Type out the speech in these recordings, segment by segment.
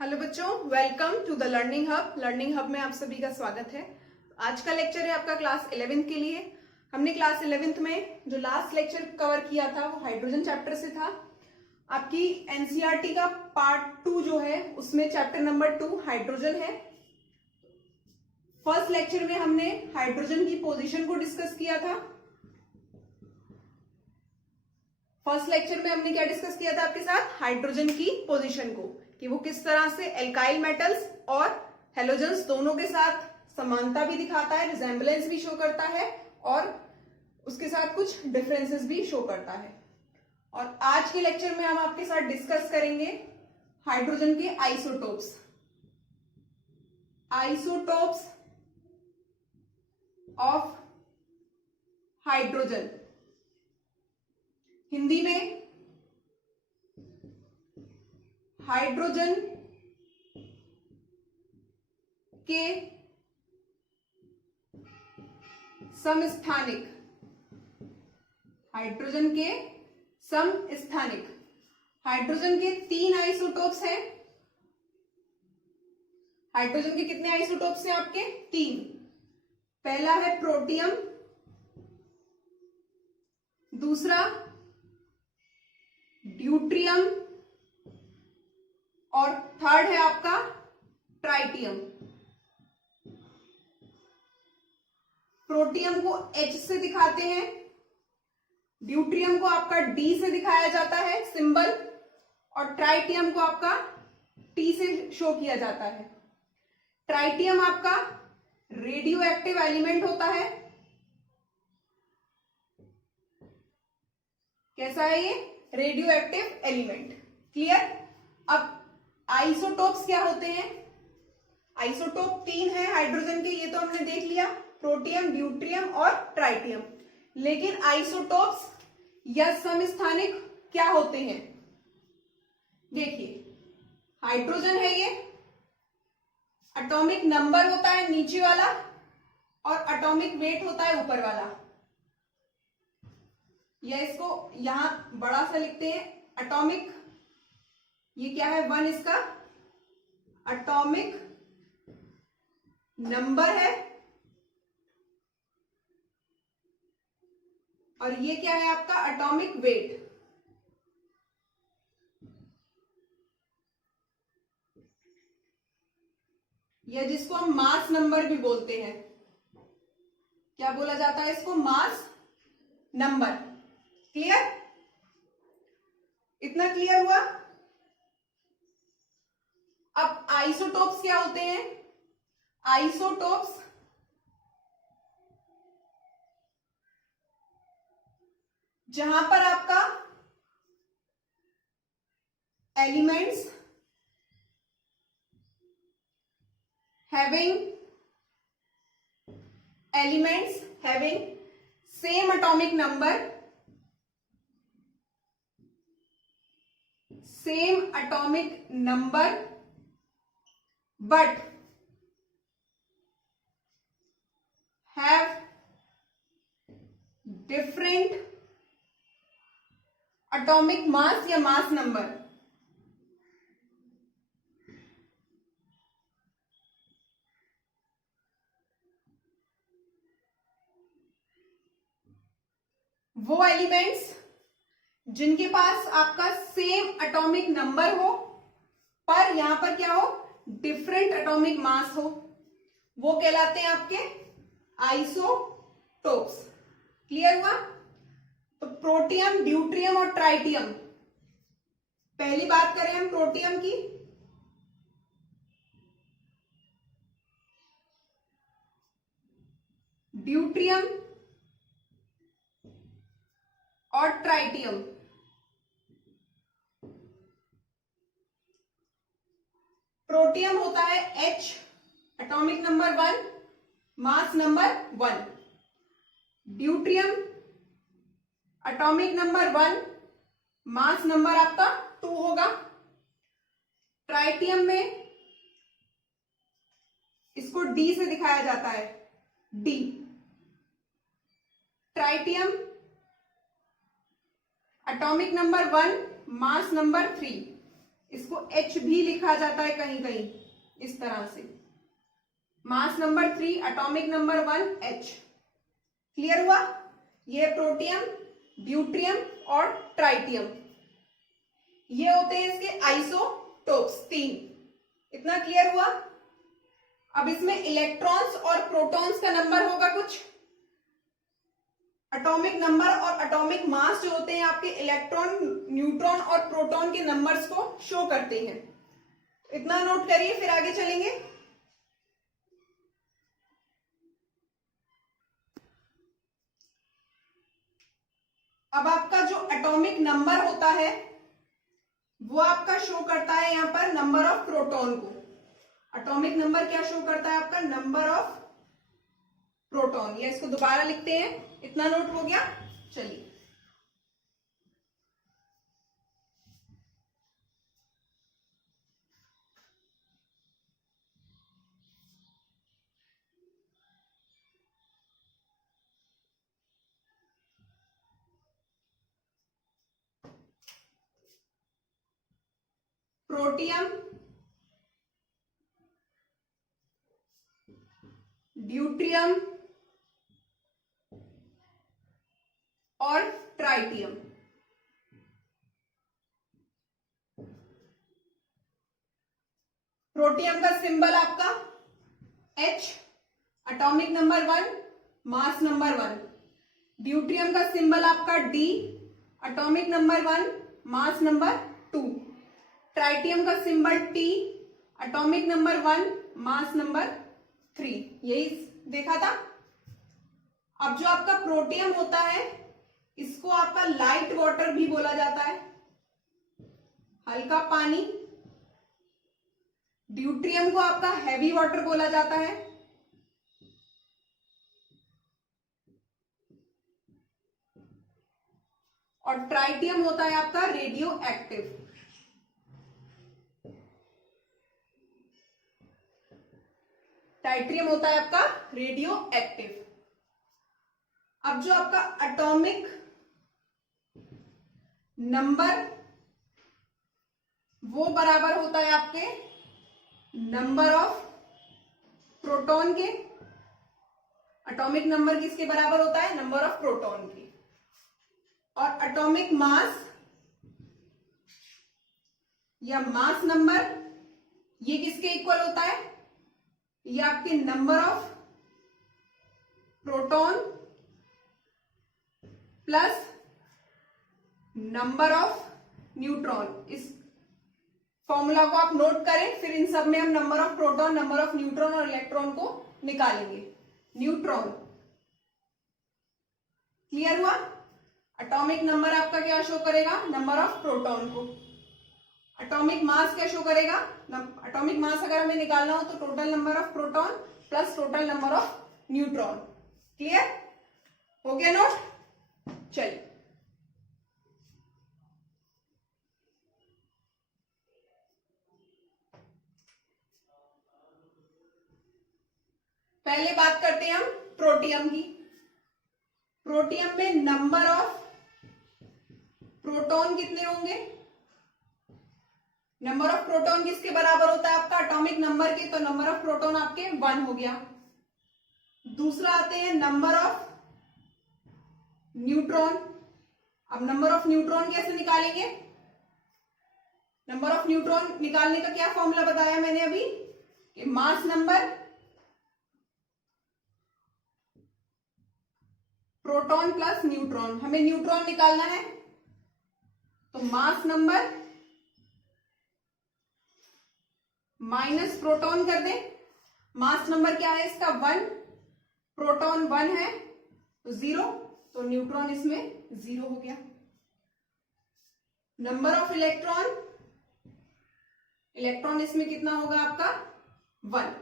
Hello बच्चों, welcome to the learning hub. Learning hub में आप सभी का स्वागत है। आज का लेक्चर है आपका क्लास 11th के लिए। हमने क्लास 11th में जो लास्ट लेक्चर कवर किया था वो हाइड्रोजन चैप्टर से था। आपकी एनसीईआरटी का पार्ट 2 जो है उसमें चैप्टर नंबर 2 हाइड्रोजन है। फर्स्ट लेक्चर में हमने हाइड्रोजन की पोजीशन को डिस्कस किया था। फर्स्ट लेक्चर में हमने क्या डिस्कस किया था आपके साथ? हाइड्रोजन की पोजीशन को, कि वो किस तरह से एल्काइल मेटल्स और हेलोजन्स दोनों के साथ समानता भी दिखाता है, रिजेम्बलेंस भी शो करता है और उसके साथ कुछ डिफरेंसेस भी शो करता है। और आज के लेक्चर में हम आपके साथ डिस्कस करेंगे हाइड्रोजन के isotopes. Isotopes of hydrogen, Hindi में हाइड्रोजन के समस्थानिक, हाइड्रोजन के समस्थानिक। हाइड्रोजन के 3 आइसोटोप्स हैं। हाइड्रोजन के कितने आइसोटोप्स हैं आपके? 3। पहला है प्रोटियम, दूसरा ड्यूट्रियम और थर्ड है आपका ट्राइटियम। प्रोटियम को H से दिखाते हैं, ड्यूट्रियम को आपका D से दिखाया जाता है सिंबल, और ट्राइटियम को आपका T से शो किया जाता है। ट्राइटियम आपका रेडियो एक्टिव एलिमेंट होता है। कैसा है ये? Radio active element. क्लियर? अब आइसोटोप्स क्या होते हैं? आइसोटोप 3 है हाइड्रोजन के, ये तो हमने देख लिया, प्रोटियम, ड्यूट्रियम और ट्राइटियम। लेकिन आइसोटोप्स या समस्थानिक क्या होते हैं? देखिए, हाइड्रोजन है ये, एटॉमिक नंबर होता है नीचे वाला और एटॉमिक वेट होता है ऊपर वाला। या इसको यहां बड़ा सा लिखते हैं, एटॉमिक, ये क्या है? 1 इसका एटॉमिक नंबर है, और ये क्या है आपका? Atomic weight. या जिसको हम मास नंबर भी बोलते हैं। क्या बोला जाता है इसको? Mass number. क्लियर? इतना क्लियर हुआ? अब आइसोटोप्स क्या होते हैं? आइसोटोप्स जहां पर आपका elements having same atomic number, but have different atomic mass या mass number। वो एलिमेंट्स जिनके पास आपका सेम एटॉमिक नंबर हो पर यहां पर क्या हो? डिफरेंट एटॉमिक मास हो, वो कहलाते हैं आपके आइसोटोप्स। क्लियर हुआ? तो प्रोटियम, ड्यूट्रियम और ट्राइटियम। पहली बात करें हम प्रोटियम की, ड्यूट्रियम और ट्राइटियम। प्रोटियम होता है H, atomic number 1, mass number 1। Deuterium atomic number 1, mass number आपका 2 होगा। ट्राइटियम में इसको D से दिखाया जाता है, D। Tritium atomic number 1, mass number 3। इसको H भी लिखा जाता है कहीं कहीं इस तरह से। मास number 3, atomic number 1 H। Clear हुआ? ये प्रोटियम, ड्यूट्रियम और ट्राइटियम, ये होते हैं इसके आइसोटोप्स 3। इतना क्लियर हुआ? अब इसमें इलेक्ट्रॉन्स और प्रोटॉन्स का नंबर होगा कुछ, एटॉमिक नंबर और एटॉमिक मास जो होते हैं आपके इलेक्ट्रॉन, न्यूट्रॉन और प्रोटॉन के नंबर्स को शो करते हैं। इतना नोट करिए, फिर आगे चलेंगे। अब आपका जो एटॉमिक नंबर होता है वो आपका शो करता है यहां पर नंबर ऑफ प्रोटॉन को। एटॉमिक नंबर क्या शो करता है आपका? Number of proton. या इसको दोबारा लिखते हैं, इतना नोट हो गया। चलिए, प्रोटियम, ड्यूट्रियम और ट्राइटियम। प्रोटियम का सिंबल आपका H, atomic number 1, mass number 1। Deuterium का सिंबल आपका D, atomic number 1, mass number 2। Tritium का symbol T, atomic number 1, mass number 3। यही देखा था। अब जो आपका प्रोटियम होता है इसको आपका लाइट वाटर भी बोला जाता है, हल्का पानी। ड्यूट्रियम को आपका हैवी वाटर बोला जाता है। और ट्राइटियम होता है आपका रेडियो एक्टिव। ट्राइटियम होता है आपका रेडियो एक्टिव। अब जो आपका एटॉमिक नंबर वो बराबर होता है आपके नंबर ऑफ प्रोटॉन के। एटॉमिक नंबर किसके बराबर होता है? नंबर ऑफ प्रोटॉन के। और एटॉमिक मास या मास नंबर ये किसके इक्वल होता है? ये आपके number of proton plus number of neutron. इस फॉर्मूला को आप नोट करें, फिर इन सब में हम number of proton, number of neutron और इलेक्ट्रॉन को निकालेंगे। न्यूट्रॉन, क्लियर हुआ? एटॉमिक नंबर आपका क्या शो करेगा? नंबर ऑफ प्रोटॉन को। एटॉमिक मास क्या शो करेगा? एटॉमिक मास अगर हमें निकालना हो तो total number of proton plus total number of neutron. Clear हो गया नोट? चलिए, पहले बात करते हैं हम प्रोटियम की। प्रोटियम में नंबर ऑफ प्रोटॉन कितने होंगे? नंबर ऑफ प्रोटॉन किसके बराबर होता है आपका? एटॉमिक नंबर के। तो नंबर ऑफ प्रोटॉन आपके 1 हो गया। दूसरा आते हैं नंबर ऑफ न्यूट्रॉन। अब नंबर ऑफ न्यूट्रॉन कैसे निकालेंगे? नंबर ऑफ न्यूट्रॉन निकालने का क्या फॉर्मूला बताया मैंने अभी? कि mass number proton plus neutron. हमें न्यूट्रॉन निकालना है तो मास नंबर माइनस प्रोटॉन कर दें। मास नंबर क्या है इसका? 1, प्रोटॉन 1 है तो 0, तो न्यूट्रॉन इसमें 0 हो गया। नंबर ऑफ इलेक्ट्रॉन, इलेक्ट्रॉन इसमें कितना होगा आपका? 1।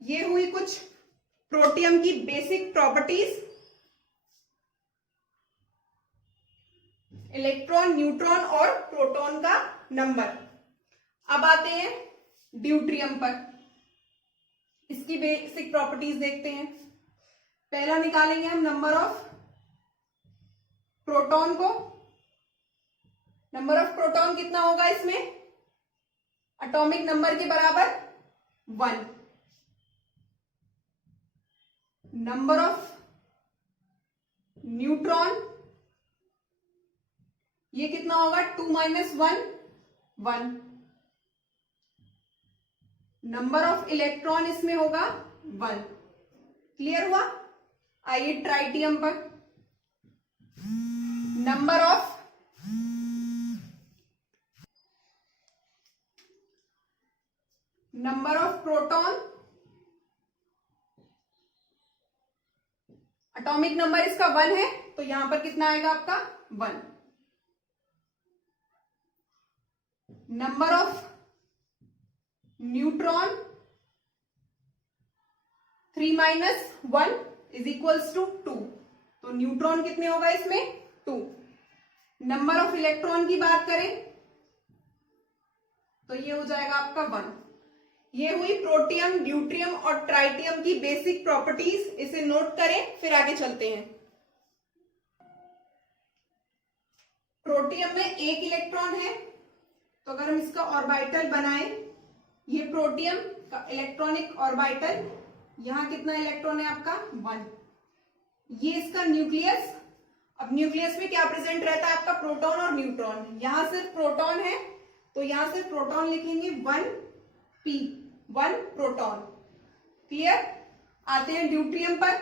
ये हुई कुछ प्रोटियम की बेसिक प्रॉपर्टीज, इलेक्ट्रॉन, न्यूट्रॉन और प्रोटॉन का नंबर। अब आते हैं ड्यूट्रियम पर, इसकी बेसिक प्रॉपर्टीज देखते हैं। पहला निकालेंगे हम नंबर ऑफ प्रोटॉन को। नंबर ऑफ प्रोटॉन कितना होगा इसमें? एटॉमिक नंबर के बराबर 1। नंबर ऑफ न्यूट्रॉन ये कितना होगा 2 माइनस 1 1। नंबर ऑफ इलेक्ट्रॉन इसमें होगा 1। क्लियर हुआ। आइए ट्राइटियम पर। Number of proton, atomic number इसका 1 है तो यहां पर कितना आएगा आपका 1। Number of neutron 3 minus 1 is equals to 2, तो न्यूट्रॉन कितने होगा इसमें 2। नंबर ऑफ इलेक्ट्रॉन की बात करें तो ये हो जाएगा आपका 1। ये हुई प्रोटियम, ड्यूट्रियम और ट्राइटियम की बेसिक प्रॉपर्टीज। इसे नोट करें फिर आगे चलते हैं। प्रोटियम में एक इलेक्ट्रॉन है तो अगर हम इसका ऑर्बिटल बनाएं, ये प्रोटियम का इलेक्ट्रॉनिक ऑर्बिटल, यहां कितना इलेक्ट्रॉन है आपका 1। ये इसका न्यूक्लियस। अब न्यूक्लियस में क्या प्रेजेंट रहता है आपका प्रोटॉन और न्यूट्रॉन। यहां सिर्फ प्रोटॉन है तो यहां सिर्फ प्रोटॉन लिखेंगे 1p 1 प्रोटॉन। क्लियर। आते हैं ड्यूट्रियम पर।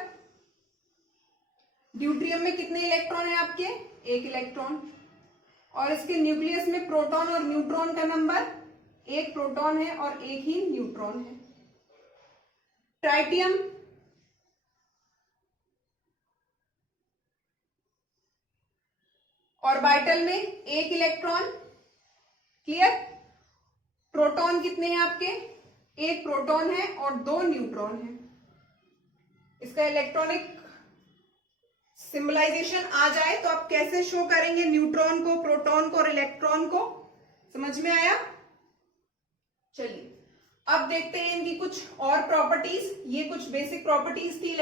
ड्यूट्रियम में कितने इलेक्ट्रॉन है आपके एक इलेक्ट्रॉन, और इसके न्यूक्लियस में प्रोटॉन और न्यूट्रॉन का नंबर एक प्रोटॉन है और एक ही न्यूट्रॉन है। ट्राइटियम ऑर्बिटल में एक इलेक्ट्रॉन। क्लियर। प्रोटॉन कितने हैं आपके एक प्रोटॉन है और 2 न्यूट्रॉन है। इसका इलेक्ट्रॉनिक सिंबलाइजेशन आ जाए तो आप कैसे शो करेंगे न्यूट्रॉन को, प्रोटॉन को और इलेक्ट्रॉन को, समझ में आया। चलिए अब देखते हैं इनकी कुछ और प्रॉपर्टीज। ये कुछ बेसिक प्रॉपर्टीज थी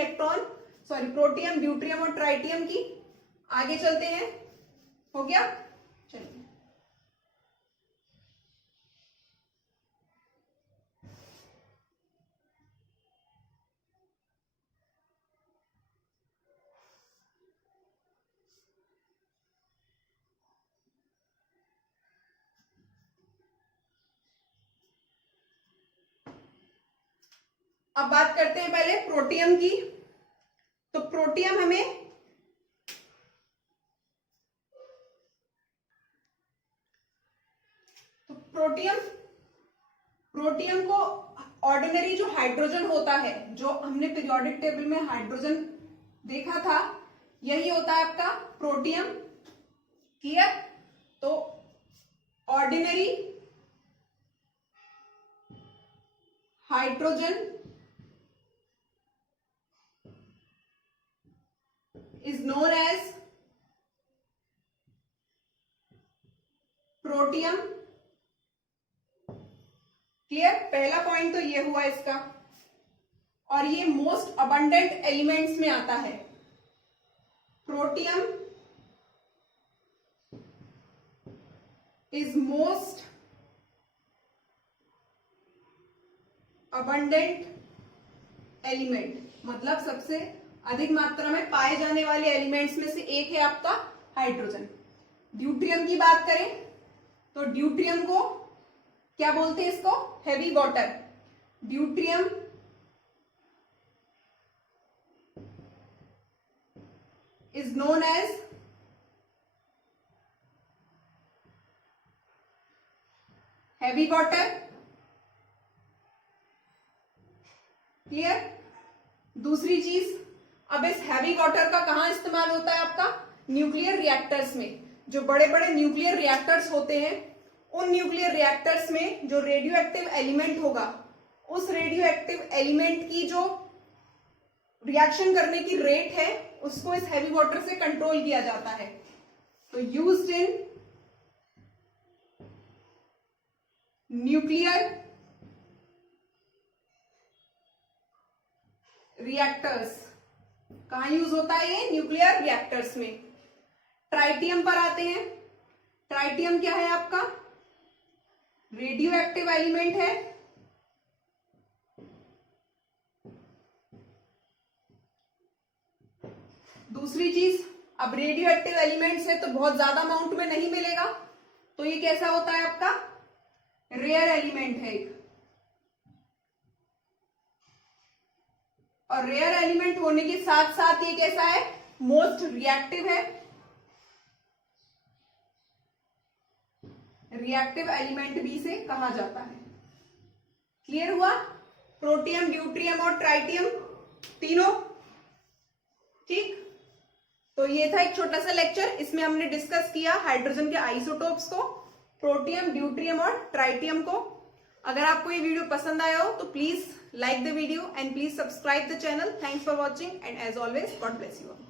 प्रोटियम, ड्यूट्रियम और ट्राइटियम की। आगे चलते हैं। हो गया। चलिए अब बात करते हैं पहले प्रोटियम की। तो प्रोटियम हमें प्रोटियम को ऑर्डिनरी जो हाइड्रोजन होता है, जो हमने पीरियोडिक टेबल में हाइड्रोजन देखा था, यही होता है आपका प्रोटियम। क्लियर। तो ordinary hydrogen is known as protium. Clear. पहला पॉइंट तो ये हुआ इसका, और ये मोस्ट अबंडेंट एलिमेंट्स में आता है। Protium is most abundant element, मतलब सबसे अधिक मात्रा में पाए जाने वाले एलिमेंट्स में से एक है आपका हाइड्रोजन। ड्यूट्रियम की बात करें तो ड्यूट्रियम को क्या बोलते हैं, इसको heavy water. Deuterium is known as heavy water. Clear. दूसरी चीज, अब इस हैवी वाटर का कहां इस्तेमाल होता है आपका न्यूक्लियर रिएक्टर्स में। जो बड़े बड़े न्यूक्लियर रिएक्टर्स होते हैं, उन न्यूक्लियर रिएक्टर्स में जो रेडियो एक्टिव एलिमेंट होगा, उस रेडियो एक्टिव एलिमेंट की जो रिएक्शन करने की रेट है, उसको इस हैवी वाटर से कंट्रोल किया जाता है। तो यूज्ड इन न्यूक्लियर रिएक्टर्स। कहां यूज होता है ये न्यूक्लियर रिएक्टर्स में। ट्राइटियम पर आते हैं। ट्राइटियम क्या है आपका रेडियो एक्टिव एलिमेंट है, दूसरी चीज, अब रेडियो एक्टिव एलिमेंट्स है तो बहुत ज्यादा अमाउंट में नहीं मिलेगा, तो ये कैसा होता है आपका रेयर एलिमेंट है एक, और रेयर एलिमेंट होने के साथ साथ ये कैसा है, मोस्ट रिएक्टिव है, रिएक्टिव एलिमेंट भी से कहा जाता है। क्लियर हुआ? प्रोटियम, ड्यूट्रियम और ट्राइटियम तीनों, ठीक। तो ये था एक छोटा सा लेक्चर, इसमें हमने डिस्कस किया हाइड्रोजन के आइसोटोप्स को, प्रोटियम, ड्यूट्रियम और ट्राइटियम को। अगर आपको ये वीडियो पसंद आया हो तो please like the video and please subscribe the channel. Thanks for watching and as always, God bless you all.